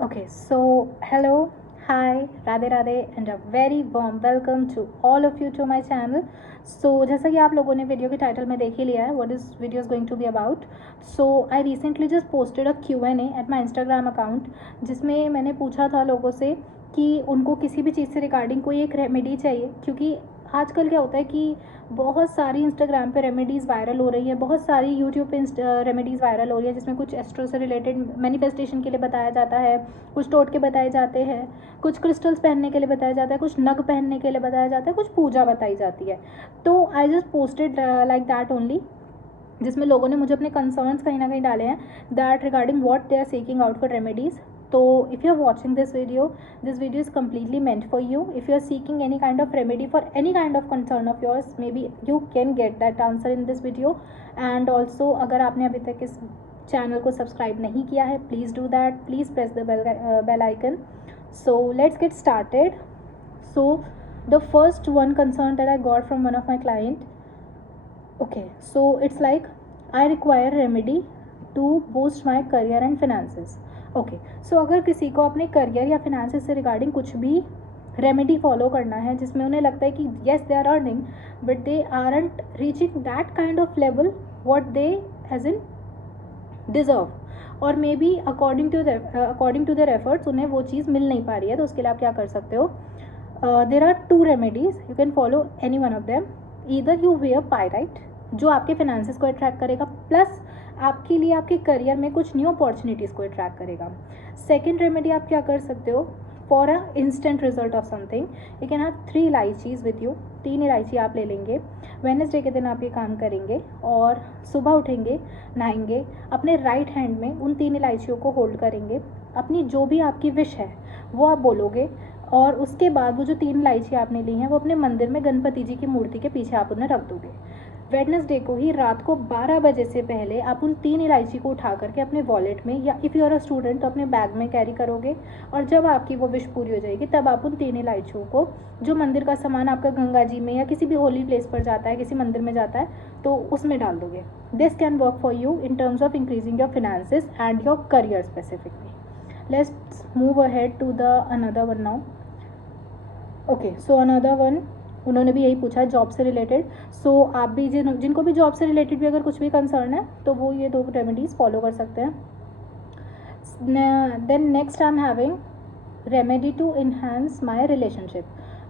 Okay, so hello, hi, Radhe Radhe, and a very warm welcome to all of you to my channel. So जैसा कि आप लोगों ने video के title में देख ही लिया है, what is video is going to be about. So I recently just posted a Q&A at my Instagram account, जिसमें मैंने पूछा था लोगों से कि उनको किसी भी चीज़ से रिगार्डिंग कोई एक रेमेडी चाहिए, क्योंकि आजकल क्या होता है कि बहुत सारी इंस्टाग्राम पे रेमेडीज़ वायरल हो रही है, बहुत सारी यूट्यूब पे रेमेडीज़ वायरल हो रही है, जिसमें कुछ एस्ट्रो से रिलेटेड मैनिफेस्टेशन के लिए बताया जाता है, कुछ टोटके बताए जाते हैं, कुछ क्रिस्टल्स पहनने के लिए बताया जाता है, कुछ नग पहनने के लिए बताया जाता है, कुछ पूजा बताई जाती है. तो I just posted like that only, जिसमें लोगों ने मुझे अपने कंसर्न्स कहीं ना कहीं डाले हैं that regarding what they are seeking out for remedies. तो if you are watching this video is completely meant for you. If you are seeking any kind of remedy for any kind of concern of yours, maybe you can get that answer in this video. And also अगर आपने अभी तक इस channel को subscribe नहीं किया है, please do that, please press the bell icon. So let's get started. So the first one concern that I got from one of my client. Okay, so it's like I require remedy to boost my career and finances. Okay, so अगर किसी को अपने career या finances से regarding कुछ भी remedy follow करना है, जिसमें उन्हें लगता है कि yes they are earning but they aren't reaching that kind of level what they has in deserve, और maybe according to their efforts उन्हें वो चीज़ मिल नहीं पा रही है, तो उसके लिए आप क्या कर सकते हो. There are two remedies, you can follow any one of them. Either you wear pyrite, जो आपके फाइनेंसेस को अट्रैक्ट करेगा, प्लस आपके लिए आपके करियर में कुछ न्यू अपॉर्चुनिटीज़ को अट्रैक्ट करेगा. सेकेंड रेमेडी आप क्या कर सकते हो for a instant result of something, you can have 3 इलायचीज़ विद यू. 3 इलायची आप ले लेंगे. वेडनेसडे के दिन आप ये काम करेंगे और सुबह उठेंगे, नहाएंगे, अपने राइट हैंड में उन 3 इलायचियों को होल्ड करेंगे. अपनी जो भी आपकी विश है वो आप बोलोगे, और उसके बाद वो जो 3 इलायची आपने ली हैं वो अपने मंदिर में गणपति जी की मूर्ति के पीछे आप उन्हें रख दोगे. वेडनेसडे को ही रात को 12 बजे से पहले आप उन 3 इलायची को उठा करके अपने वॉलेट में, या if you are a student तो अपने बैग में कैरी करोगे, और जब आपकी वो विश पूरी हो जाएगी तब आप उन 3 इलायचियों को, जो मंदिर का सामान आपका गंगा जी में या किसी भी होली प्लेस पर जाता है, किसी मंदिर में जाता है, तो उसमें डाल दोगे. This can work for you in terms of increasing your finances and your career specifically. Let's move ahead to the another one now. Okay, so another one, उन्होंने भी यही पूछा जॉब से रिलेटेड. सो आप भी जिनको भी जॉब से रिलेटेड भी अगर कुछ भी कंसर्न है तो वो ये 2 रेमेडीज़ फॉलो कर सकते हैं. Then next I am having remedy to enhance my relationship.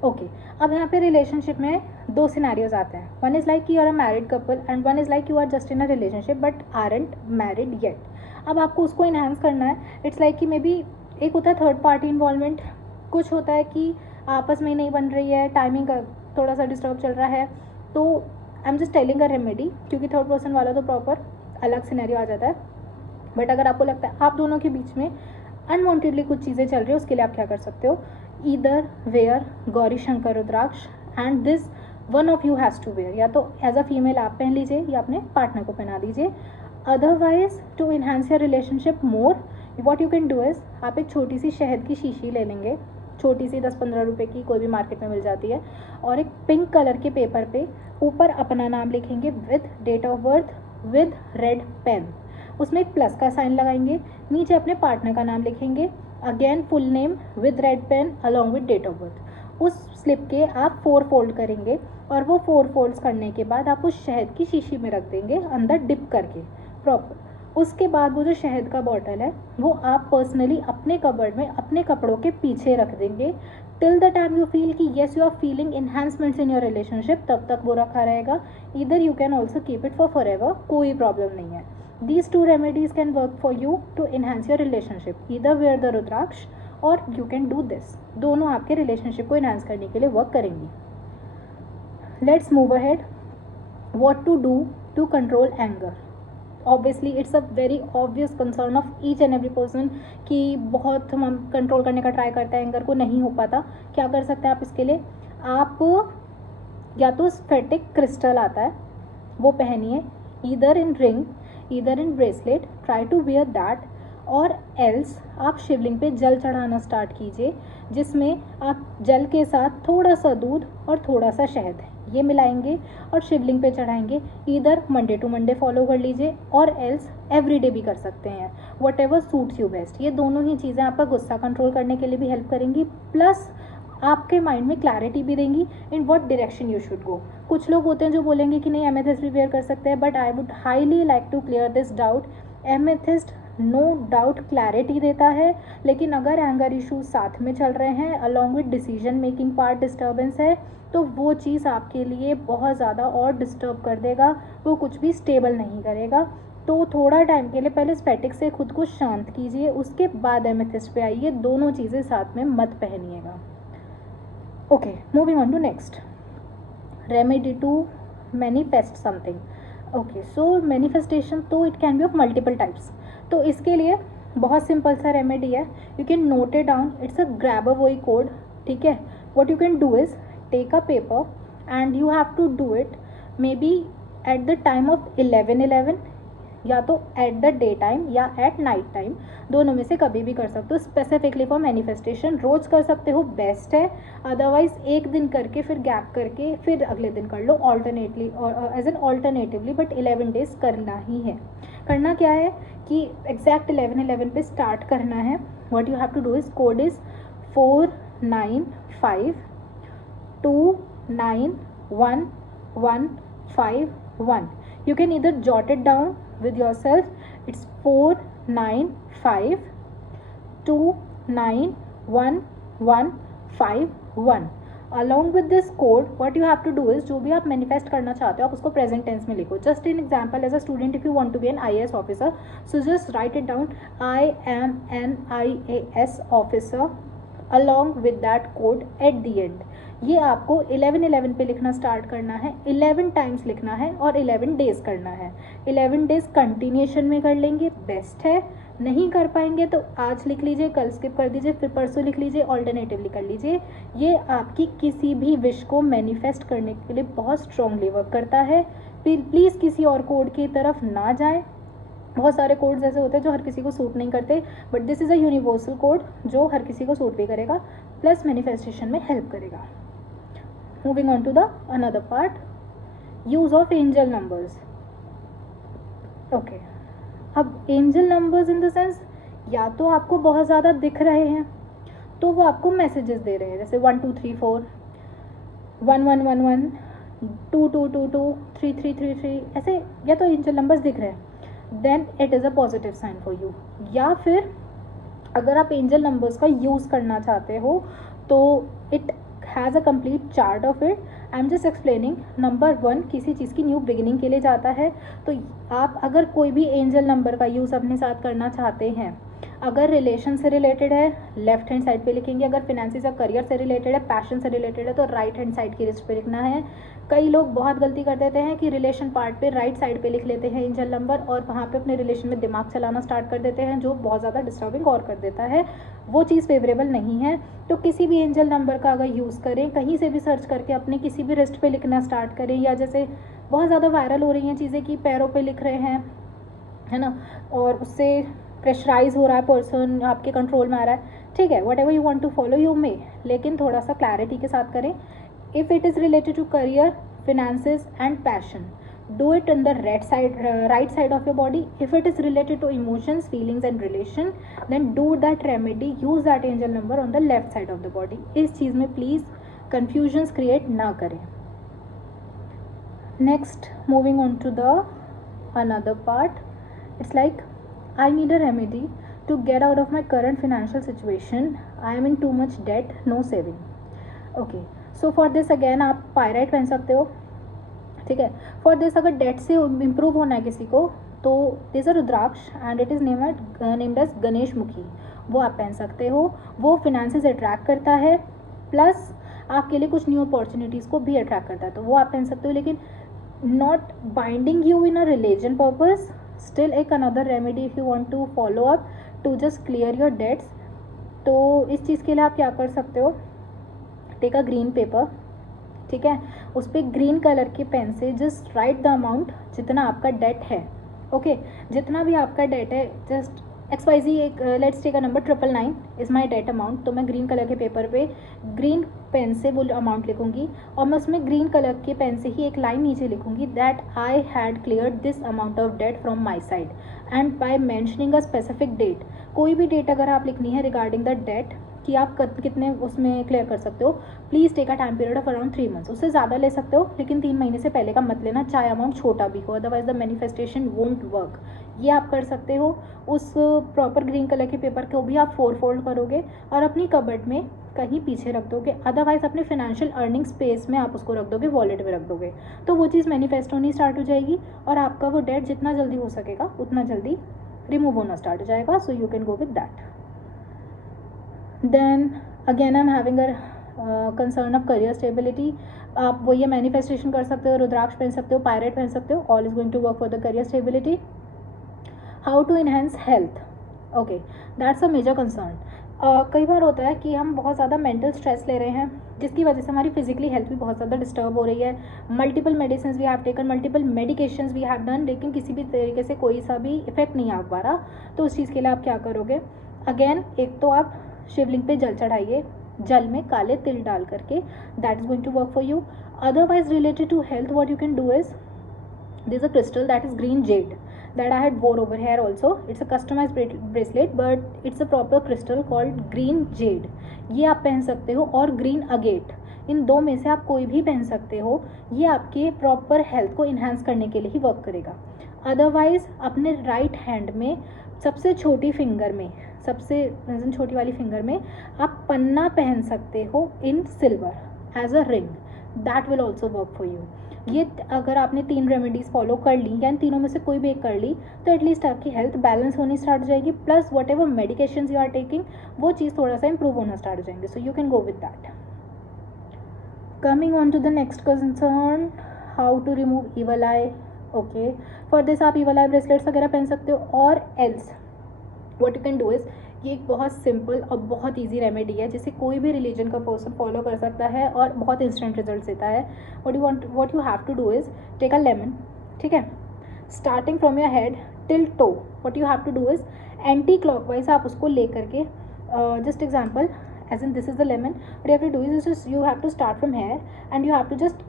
Okay, अब यहाँ पे रिलेशनशिप में 2 सिनेरियोज आते हैं. One is like you are a married couple and one is like you are just in a relationship but aren't married yet. अब आपको उसको enhance करना है. इट्स लाइक कि मे बी एक होता है थर्ड पार्टी इन्वॉल्वमेंट, कुछ होता है कि आपस में नहीं बन रही है, टाइमिंग थोड़ा सा डिस्टर्ब चल रहा है. तो I am just telling a remedy, क्योंकि थर्ड पर्सन वाला तो प्रॉपर अलग सिनेरियो आ जाता है. बट अगर आपको लगता है आप दोनों के बीच में अनवांटेडली कुछ चीज़ें चल रही है, उसके लिए आप क्या कर सकते हो. Either wear Gauri Shankar rudraksha and this one of you has to wear, या तो एज अ फीमेल आप पहन लीजिए या अपने पार्टनर को पहना दीजिए. Otherwise to enhance your relationship more, what you can do is, आप एक छोटी सी शहद की शीशी ले लेंगे, छोटी सी 10-15 रुपये की, कोई भी मार्केट में मिल जाती है, और एक पिंक कलर के पेपर पे ऊपर अपना नाम लिखेंगे with date of birth with red pen. उसमें एक प्लस का साइन लगाएंगे. नीचे अपने पार्टनर का नाम लिखेंगे, again full name with red pen along with date of birth. उस स्लिप के आप 4 फोल्ड करेंगे, और वो 4 फोल्ड्स करने के बाद आप उस शहद की शीशी में रख देंगे अंदर डिप करके प्रॉपर. उसके बाद वो जो शहद का बॉटल है वो आप पर्सनली अपने कबर्ड में अपने कपड़ों के पीछे रख देंगे till the time you feel कि yes you are feeling enhancements in your relationship, तब तक वो रखा रहेगा. Either you can also keep it for ever, कोई प्रॉब्लम नहीं है. These 2 remedies can work for you to enhance your relationship. Either wear the rudraksha और यू कैन डू दिस. दोनों आपके रिलेशनशिप को इन्हांस करने के लिए वर्क करेंगी. Let's move ahead. What to do to control anger. Obviously it's a very obvious concern of each and every person कि बहुत हम कंट्रोल करने का ट्राई करते हैं, एंगर को नहीं हो पाता. क्या कर सकते हैं आप इसके लिए. आप या तो स्फेटिक क्रिस्टल आता है वो पहनिए, either in ring either in bracelet, try to wear that. और एल्स आप शिवलिंग पे जल चढ़ाना स्टार्ट कीजिए, जिसमें आप जल के साथ थोड़ा सा दूध और थोड़ा सा शहद ये मिलाएंगे और शिवलिंग पे चढ़ाएंगे. Either Monday to Monday follow कर लीजिए, और एल्स एवरीडे भी कर सकते हैं, whatever suits you best. ये दोनों ही चीज़ें आपका गुस्सा कंट्रोल करने के लिए भी हेल्प करेंगी, प्लस आपके माइंड में क्लैरिटी भी देंगी in what direction you should go. कुछ लोग होते हैं जो बोलेंगे कि नहीं एमेथिस्ट भी वेयर कर सकते हैं, but I would highly like to clear this doubt. Amethyst no doubt clarity देता है, लेकिन अगर एंगर इश्यूज साथ में चल रहे हैं along with decision making part disturbance है, तो वो चीज़ आपके लिए बहुत ज़्यादा और डिस्टर्ब कर देगा, वो कुछ भी स्टेबल नहीं करेगा। तो थोड़ा टाइम के लिए पहले स्टैटिक से खुद को शांत कीजिए, उसके बाद एमेथिस्ट पे आइए। दोनों चीज़ें साथ में मत पहनिएगा। Okay, moving on to next, remedy to manifest something. Okay, so manifestation तो it can be of multiple types. तो इसके लिए बहुत सिंपल सा रेमेडी है, you can note it down, it's a Grabovoi code, ठीक है। What you can do is take a paper and you have to do it maybe at the time of 11:11, या तो at the day time या at night time, दोनों में से कभी भी कर सकते हो। स्पेसिफिकली फॉर मैनिफेस्टेशन रोज़ कर सकते हो, बेस्ट है। अदरवाइज एक दिन करके फिर गैप करके फिर अगले दिन कर लो, ऑल्टरनेटली और as an alternatively, but 11 days करना ही है। करना क्या है कि एग्जैक्ट 11:11 पे स्टार्ट करना है। What you have to do is code is 4952911151। You can either jot it down with yourself, it's 4952911151। along with this code what you have to do is, जो भी आप मैनिफेस्ट करना चाहते हो आप उसको प्रेजेंट टेंस में लिखो। Just in example, as a student if you want to be an IAS officer, so just write it down, I am an IAS officer along with that code at the end। ये आपको 11:11 पे लिखना start करना है, 11 times लिखना है और 11 days करना है। 11 डेज कंटिन्यूएशन में कर लेंगे, बेस्ट है। नहीं कर पाएंगे तो आज लिख लीजिए, कल स्किप कर दीजिए, फिर परसों लिख लीजिए, ऑल्टरनेटिवली कर लीजिए। ये आपकी किसी भी विश को मैनिफेस्ट करने के लिए बहुत स्ट्रांगली वर्क करता है। प्लीज़ किसी और कोड की तरफ ना जाएं। बहुत सारे कोड्स ऐसे होते हैं जो हर किसी को सूट नहीं करते, but this is a universal code जो हर किसी को सूट भी करेगा, प्लस मैनिफेस्टेशन में हेल्प करेगा। Moving on to the another part, use of angel numbers. Okay, अब angel numbers in the sense, या तो आपको बहुत ज़्यादा दिख रहे हैं तो वो आपको मैसेजेस दे रहे हैं, जैसे 1234, 1111, 2222, 3333, ऐसे या तो एंजल नंबर्स दिख रहे हैं, then it is a positive sign for you. या फिर अगर आप एंजल नंबर्स का यूज़ करना चाहते हो तो it has a complete chart of it. I am just explaining. Number 1 किसी चीज़ की न्यू बिगिनिंग के लिए जाता है, तो आप अगर कोई भी एंजल नंबर का यूज़ अपने साथ करना चाहते हैं, अगर रिलेशन से रिलेटेड है लेफ्ट हैंड साइड पे लिखेंगे, अगर फिनेंसिस या करियर से रिलेटेड है, पैशन से रिलेटेड है तो राइट हैंड साइड की लिस्ट पे लिखना है। कई लोग बहुत गलती कर देते हैं कि रिलेशन पार्ट पे राइट साइड पे लिख लेते हैं एंजल नंबर और वहाँ पे अपने रिलेशन में दिमाग चलाना स्टार्ट कर देते हैं, जो बहुत ज़्यादा डिस्टर्बिंग और कर देता है। वो चीज़ फेवरेबल नहीं है। तो किसी भी एंजल नंबर का अगर यूज़ करें, कहीं से भी सर्च करके अपने किसी भी रिस्ट पे लिखना स्टार्ट करें, या जैसे बहुत ज़्यादा वायरल हो रही हैं चीज़ें कि पैरों पे लिख रहे हैं, है ना, और उससे प्रेशराइज हो रहा है पर्सन, आपके कंट्रोल में आ रहा है, ठीक है, whatever you want to follow you may, लेकिन थोड़ा सा क्लैरिटी के साथ करें। If it is related to career, finances and passion, do it on the right side of your body. If it is related to emotions, feelings and relation, then do that remedy, use that angel number on the left side of the body. इस चीज़ में please confusions create ना करें। Next, moving on to the another part, it's like I need a remedy to get out of my current financial situation. I am in too much debt, no saving. Okay, so for this again आप pyrite पहन सकते हो, ठीक है। For this अगर debt से improve होना है किसी को तो this a rudraksha and it is named as Ganesh Mukhi, वो आप पहन सकते हो। वो फिनेंसेस अट्रैक्ट करता है, प्लस आपके लिए कुछ न्यू अपॉर्चुनिटीज़ को भी अट्रैक्ट करता है, तो वो आप पहन सकते हो, लेकिन not binding you in a religion purpose. Still एक another remedy if you want to follow up to just clear your debts. तो इस चीज़ के लिए आप क्या कर सकते हो, टेक अ ग्रीन पेपर, ठीक है, उस पर ग्रीन कलर के पेन से जस्ट राइट द अमाउंट जितना आपका डेट है। ओके, जितना भी आपका डेट है जस्ट XYZ एक let's take a number 999 is my debt amount. तो मैं ग्रीन कलर के पेपर पे ग्रीन पेन से वो अमाउंट लिखूंगी और मैं उसमें ग्रीन कलर के पेन से ही एक लाइन नीचे लिखूंगी that I had clear this amount of debt from my side and by mentioning a specific date. कोई भी डेट अगर आप लिखनी है रिगार्डिंग द डेट कि आप कितने उसमें क्लियर कर सकते हो, please take a time period of around 3 months. उससे ज़्यादा ले सकते हो लेकिन 3 महीने से पहले का मत लेना, चाहे अमाउंट छोटा भी हो, otherwise the manifestation won't work. ये आप कर सकते हो। उस प्रॉपर ग्रीन कलर के पेपर को भी आप 4 फोल्ड करोगे और अपनी कबर्ड में कहीं पीछे रख दोगे, अदरवाइज अपने फाइनेंशियल अर्निंग स्पेस में आप उसको रख दोगे, वॉलेट में रख दोगे, तो वो चीज़ मैनिफेस्ट होनी स्टार्ट हो जाएगी और आपका वो डेट जितना जल्दी हो सकेगा उतना जल्दी रिमूव होना स्टार्ट हो जाएगा। So you can go with that. Then again I am having a concern of career stability. आप वो ये मैनिफेस्टेशन कर सकते हो, रुद्राक्ष पहन सकते हो, पायरेट पहन सकते हो, all is going to work for the career stability. How to enhance health, okay that's a major concern. कई बार होता है कि हम बहुत ज़्यादा मेंटल स्ट्रेस ले रहे हैं जिसकी वजह से हमारी फिजिकली हेल्थ भी बहुत ज़्यादा डिस्टर्ब हो रही है। Multiple medicine we have taken, multiple medications we have done, लेकिन किसी भी तरीके से कोई सा भी इफेक्ट नहीं आ पा रहा। तो उस चीज़ के लिए आप क्या करोगे, अगेन एक तो आप शिवलिंग पे जल चढ़ाइए, जल में काले तिल डाल करके, that is going to work for you. Otherwise related to health what you can do is there's a crystal that is green jade that I had wore over here also. It's a customized bracelet but it's a proper crystal called green jade. ये आप पहन सकते हो, और green agate, इन दो में से आप कोई भी पहन सकते हो। ये आपके प्रॉपर हेल्थ को इन्हांस करने के लिए ही वर्क करेगा। अदरवाइज अपने राइट हैंड में सबसे छोटी फिंगर में, सबसे छोटी वाली फिंगर में आप पन्ना पहन सकते हो in silver as a ring, that will also work for you. ये अगर आपने 3 रेमेडीज़ फॉलो कर ली या इन तीनों में से कोई भी एक कर ली तो एटलीस्ट आपकी हेल्थ बैलेंस होनी स्टार्ट हो जाएगी, plus whatever medication you are taking वो चीज़ थोड़ा सा इंप्रूव होना स्टार्ट हो जाएंगे। So you can go with that. Coming on to the next concern, how to remove evil eye. Okay, for this आप ईवल आई ब्रेसलेट्स वगैरह पहन सकते हो, और else what you can do is, ये एक बहुत सिंपल और बहुत इजी रेमेडी है जिसे कोई भी रिलीजन का पर्सन फॉलो कर सकता है और बहुत इंस्टेंट रिजल्ट देता है। What you have to do is take a lemon, ठीक है, starting from your head till toe, what you have to do is anti clockwise आप उसको ले करके, just example as in this is the lemon, what you have to do is you have to start from here and you have to just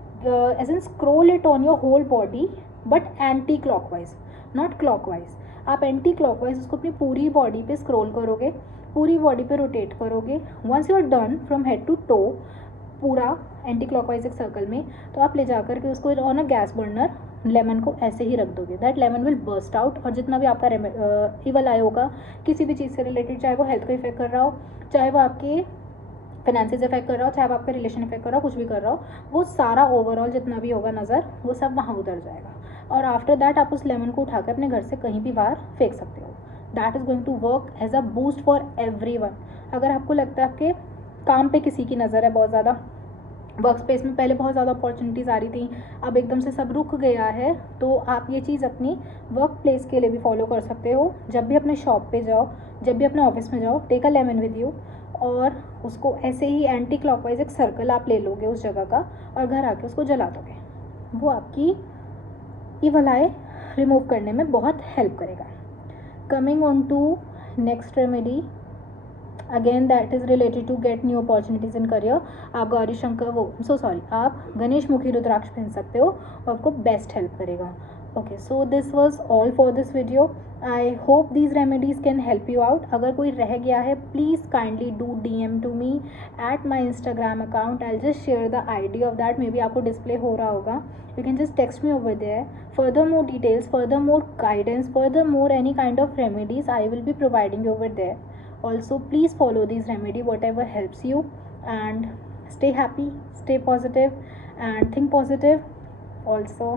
as in scroll it on your whole body but anti clockwise not clockwise. आप anti clockwise उसको अपनी पूरी body पे scroll करोगे, पूरी body पे rotate करोगे। Once you are done from head to toe पूरा एंटी क्लॉकवाइज एक सर्कल में, तो आप ले जा कर के उसको on a gas burner lemon को ऐसे ही रख दोगे, that lemon will burst out. और जितना भी आपका ईवल आई होगा किसी भी चीज़ से रिलेटेड, चाहे वो हेल्थ को इफेक्ट कर रहा हो, चाहे वो आपके फाइनेंसेस इफेक्ट कर रहा हो, चाहे वो आपका रिलेशन इफेक्ट कर रहा हो, कुछ भी कर रहा हो, वो सारा ओवरऑल जितना भी होगा नज़र वो सब वहाँ उतर जाएगा। और आफ्टर दैट आप उस लेमन को उठाकर अपने घर से कहीं भी बाहर फेंक सकते हो। That is going to work as a boost for everyone. अगर आपको लगता है आपके काम पे किसी की नज़र है बहुत ज़्यादा, वर्क स्पेस में पहले बहुत ज़्यादा अपॉर्चुनिटीज़ आ रही थी, अब एकदम से सब रुक गया है, तो आप ये चीज़ अपनी वर्क प्लेस के लिए भी फॉलो कर सकते हो। जब भी अपने शॉप पे जाओ, जब भी अपने ऑफिस में जाओ, take a lemon with you और उसको ऐसे ही एंटी क्लॉकवाइज एक सर्कल आप ले लोगे उस जगह का और घर आके उसको जला दोगे। वो आपकी ईवल आई रिमूव करने में बहुत हेल्प करेगा। Coming on to next remedy, again that is related to get new opportunities in career. आप गौरी शंकर आप गणेश मुखी रुद्राक्ष पहन सकते हो और आपको बेस्ट हेल्प करेगा। Okay, so this was all for this video. I hope these remedies can help you out. अगर कोई रह गया है please kindly do DM to me at my Instagram account. I just share the ID of that, may be आपको डिस्प्ले हो रहा होगा। You can just text me over there. Further more details, further more guidance, further more any kind of remedies I will be providing you over there. Also, please follow these remedy whatever helps you, and stay happy, stay positive, and think positive. Also,